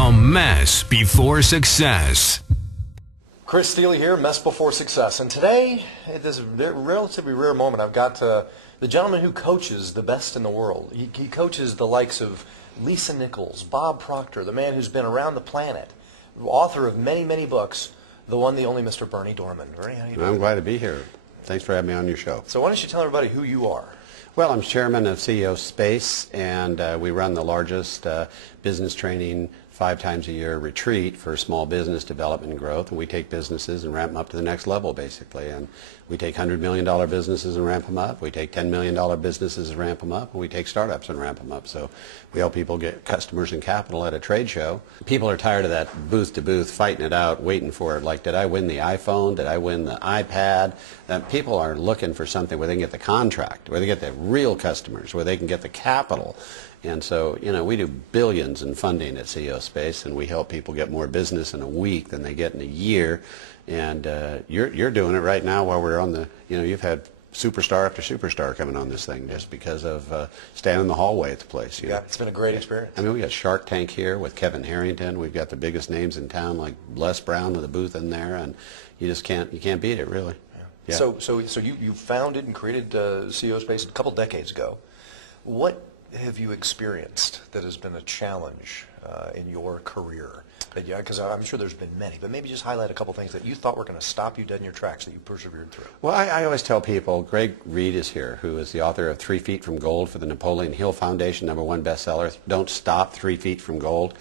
The mess before success. Chris Steely here, Mess Before Success. And today, at this relatively rare moment, I've got the gentleman who coaches the best in the world. He coaches the likes of Lisa Nichols, Bob Proctor, the man who's been around the planet, author of many, many books, the one, the only Mr. Berny Dohrmann. Bernie, how you doing? I'm glad to be here. Thanks for having me on your show. So why don't you tell everybody who you are? Well, I'm chairman of CEO Space, and we run the largest business training 5 times a year retreat for small business development and growth, and we take businesses and ramp them up to the next level, basically. And we take $100 million businesses and ramp them up. We take $10 million businesses and ramp them up, and we take startups and ramp them up. So we help people get customers and capital at a trade show. People are tired of that booth-to-booth, fighting it out, waiting for it. Like, did I win the iPhone? Did I win the iPad? People are looking for something where they can get the contract, where they get the real customers, where they can get the capital. And so, you know, we do billions in funding at CEO Space, and we help people get more business in a week than they get in a year. And you're doing it right now while we're on the, you know, you've had superstar after superstar coming on this thing just because of standing in the hallway at the place. You know? It's been a great experience. I mean, we got Shark Tank here with Kevin Harrington. We've got the biggest names in town, like Les Brown with a booth in there, and you can't beat it, really. Yeah. So you founded and created CEO Space a couple decades ago. What have you experienced that has been a challenge in your career? Because I'm sure there's been many, but maybe just highlight a couple things that you thought were going to stop you dead in your tracks that you persevered through. Well, I always tell people, Greg Reed is here, who is the author of 3 Feet from Gold for the Napoleon Hill Foundation, #1 bestseller, Don't Stop, 3 Feet from Gold.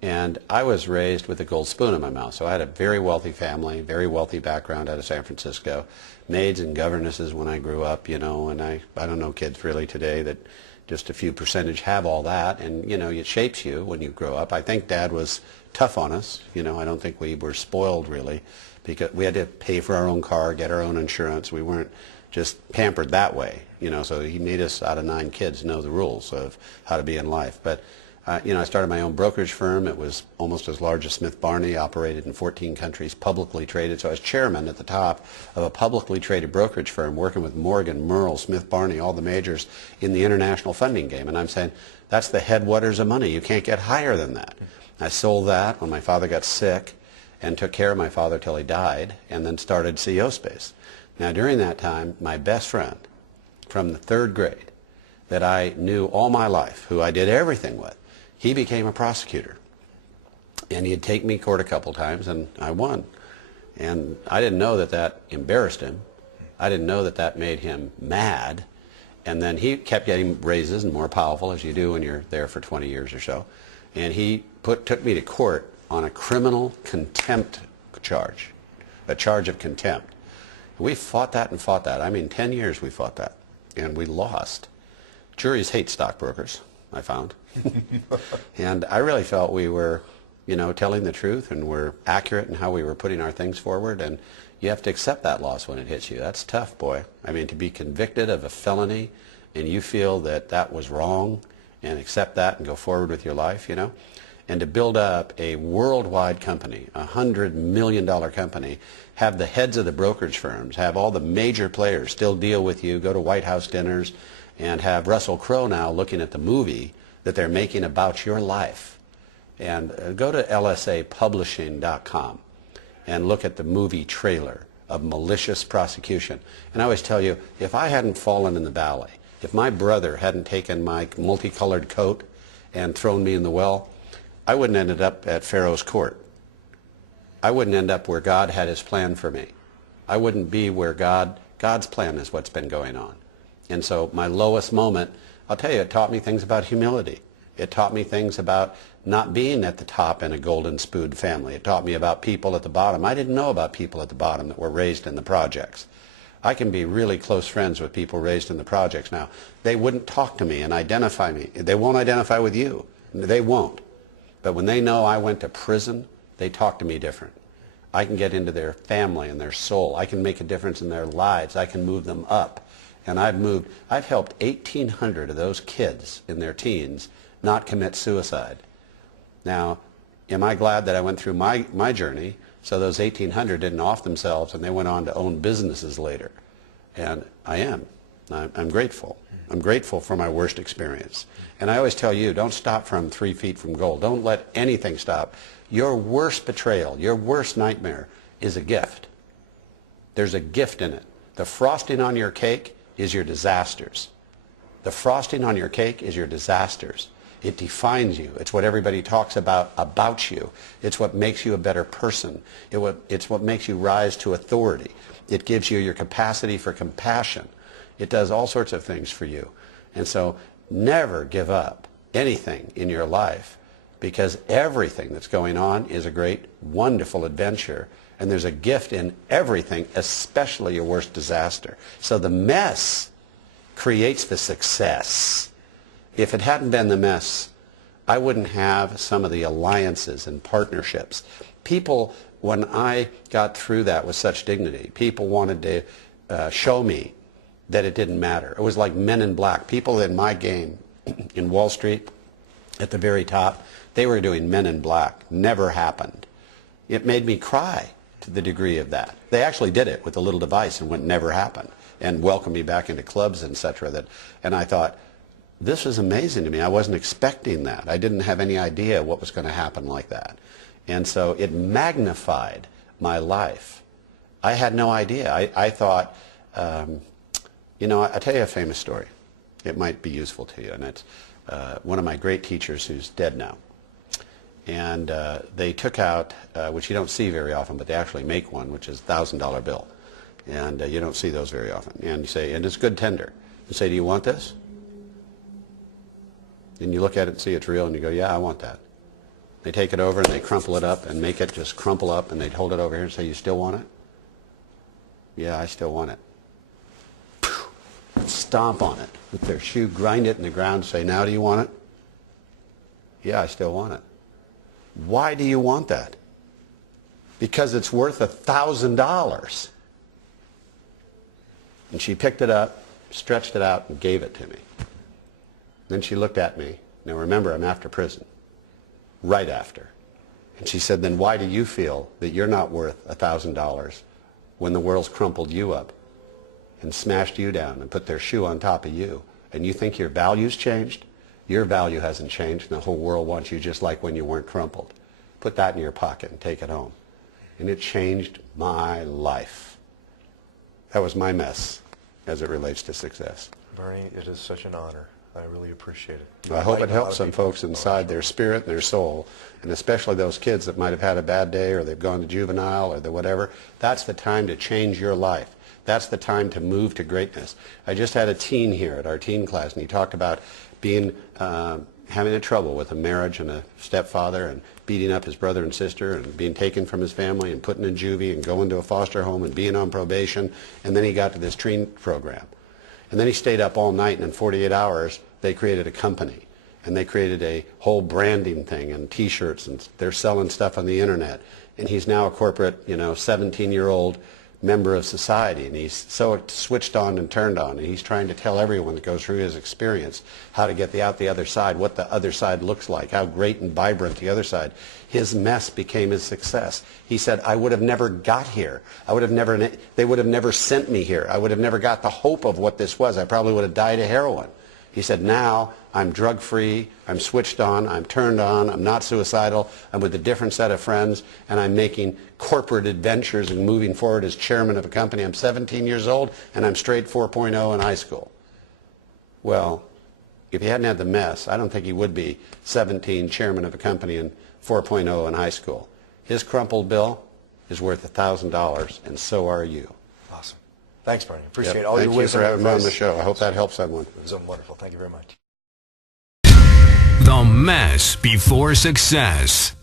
And I was raised with a gold spoon in my mouth. So I had a very wealthy family, very wealthy background out of San Francisco, maids and governesses when I grew up, you know, and I don't know kids really today that just a few percentage have all that, and you know, it shapes you when you grow up. I think Dad was tough on us, you know. I don't think we were spoiled really, because we had to pay for our own car, get our own insurance. We weren't just pampered that way, you know. So he made us, out of 9 kids, know the rules of how to be in life. But you know, I started my own brokerage firm. It was almost as large as Smith Barney, operated in 14 countries, publicly traded. So I was chairman at the top of a publicly traded brokerage firm, working with Morgan, Merle, Smith Barney, all the majors in the international funding game. And I'm saying, that's the headwaters of money. You can't get higher than that. I sold that when my father got sick and took care of my father till he died, and then started CEO Space. Now, during that time, my best friend from the 3rd grade that I knew all my life, who I did everything with, he became a prosecutor, and he'd take me to court a couple times, and I won. And I didn't know that that embarrassed him. I didn't know that that made him mad. And then he kept getting raises and more powerful, as you do when you're there for 20 years or so. And he took me to court on a criminal contempt charge, a charge of contempt. We fought that and fought that. I mean, 10 years we fought that, and we lost. Juries hate stockbrokers, I found. And I really felt we were, you know, telling the truth, and we're accurate in how we were putting our things forward. And you have to accept that loss when it hits you. That's tough, boy. I mean, to be convicted of a felony and you feel that that was wrong, and accept that and go forward with your life, you know. And to build up a worldwide company, a $100 million company, have the heads of the brokerage firms, have all the major players still deal with you, go to White House dinners, and have Russell Crowe now looking at the movie that they're making about your life. And go to lsapublishing.com and look at the movie trailer of Malicious Prosecution. And I always tell you, if I hadn't fallen in the valley, if my brother hadn't taken my multicolored coat and thrown me in the well, I wouldn't have ended up at Pharaoh's court. I wouldn't end up where God had his plan for me. I wouldn't be where God's plan is what's been going on. And so my lowest moment, I'll tell you, it taught me things about humility. It taught me things about not being at the top in a golden spoon family. It taught me about people at the bottom. I didn't know about people at the bottom that were raised in the projects. I can be really close friends with people raised in the projects now. They wouldn't talk to me and identify me. They won't identify with you. They won't. But when they know I went to prison, they talk to me different. I can get into their family and their soul. I can make a difference in their lives. I can move them up. And I've helped 1,800 of those kids in their teens not commit suicide. Now, am I glad that I went through my journey so those 1,800 didn't off themselves and they went on to own businesses later? And I am. I'm grateful. I'm grateful for my worst experience. And I always tell you, don't stop from 3 feet from gold. Don't let anything stop. Your worst betrayal, your worst nightmare is a gift. There's a gift in it. The frosting on your cake is your disasters. The frosting on your cake is your disasters. It defines you. It's what everybody talks about you. It's what makes you a better person. It's what makes you rise to authority. It gives you your capacity for compassion. It does all sorts of things for you. And so never give up anything in your life, because everything that's going on is a great, wonderful adventure. And there's a gift in everything, especially your worst disaster. So the mess creates the success. If it hadn't been the mess, I wouldn't have some of the alliances and partnerships. People, when I got through that with such dignity, people wanted to show me that it didn't matter. It was like Men in Black. People in my game in Wall Street at the very top, they were doing Men in Black. Never happened. It made me cry to the degree of that. They actually did it with a little device and went never happened, and welcomed me back into clubs, etc. And I thought, this is amazing to me. I wasn't expecting that. I didn't have any idea what was going to happen like that. And so it magnified my life. I had no idea. I thought, you know, I'll tell you a famous story. It might be useful to you. And it's one of my great teachers who's dead now. And they took out, which you don't see very often, but they actually make one, which is a $1,000 bill. And you don't see those very often. And you say, and it's good tender. You say, do you want this? And you look at it and see it's real, and you go, yeah, I want that. They take it over and they crumple it up and make it just crumple up, and they'd hold it over here and say, you still want it? Yeah, I still want it. Stomp on it with their shoe, grind it in the ground, and say, now do you want it? Yeah, I still want it. Why do you want that? Because it's worth $1,000. And she picked it up, stretched it out, and gave it to me. Then she looked at me. Now remember, I'm after prison. Right after. And she said, then why do you feel that you're not worth $1,000 when the world's crumpled you up and smashed you down and put their shoe on top of you? And you think your value's changed? Your value hasn't changed, and the whole world wants you just like when you weren't crumpled. Put that in your pocket and take it home. And it changed my life. That was my mess as it relates to success. Bernie, it is such an honor. I really appreciate it. I hope it helps some folks inside their spirit and their soul, and especially those kids that might have had a bad day, or they've gone to juvenile, or whatever. That's the time to change your life. That's the time to move to greatness. I just had a teen here at our teen class, and he talked about being having a trouble with a marriage and a stepfather, and beating up his brother and sister, and being taken from his family and put in juvie and going to a foster home and being on probation. And then he got to this teen program. And then he stayed up all night, and in 48 hours, they created a company. And they created a whole branding thing and T-shirts, and they're selling stuff on the internet. And he's now a corporate, 17-year-old member of society, and he's so switched on and turned on, and he's trying to tell everyone that goes through his experience how to get out the other side, what the other side looks like, how great and vibrant the other side. His mess became his success. He said, I would have never got here. They would have never sent me here. I would have never got the hope of what this was. I probably would have died of heroin. He said, now I'm drug-free, I'm switched on, I'm turned on, I'm not suicidal, I'm with a different set of friends, and I'm making corporate adventures and moving forward as chairman of a company. I'm 17 years old, and I'm straight 4.0 in high school. Well, if he hadn't had the mess, I don't think he would be 17, chairman of a company, and 4.0 in high school. His crumpled bill is worth $1,000, and so are you. Awesome. Thanks, Bernie. Appreciate all your wisdom. Thank you for having me on the show. I hope that helps someone. It was wonderful. Thank you very much. The Mess Before Success.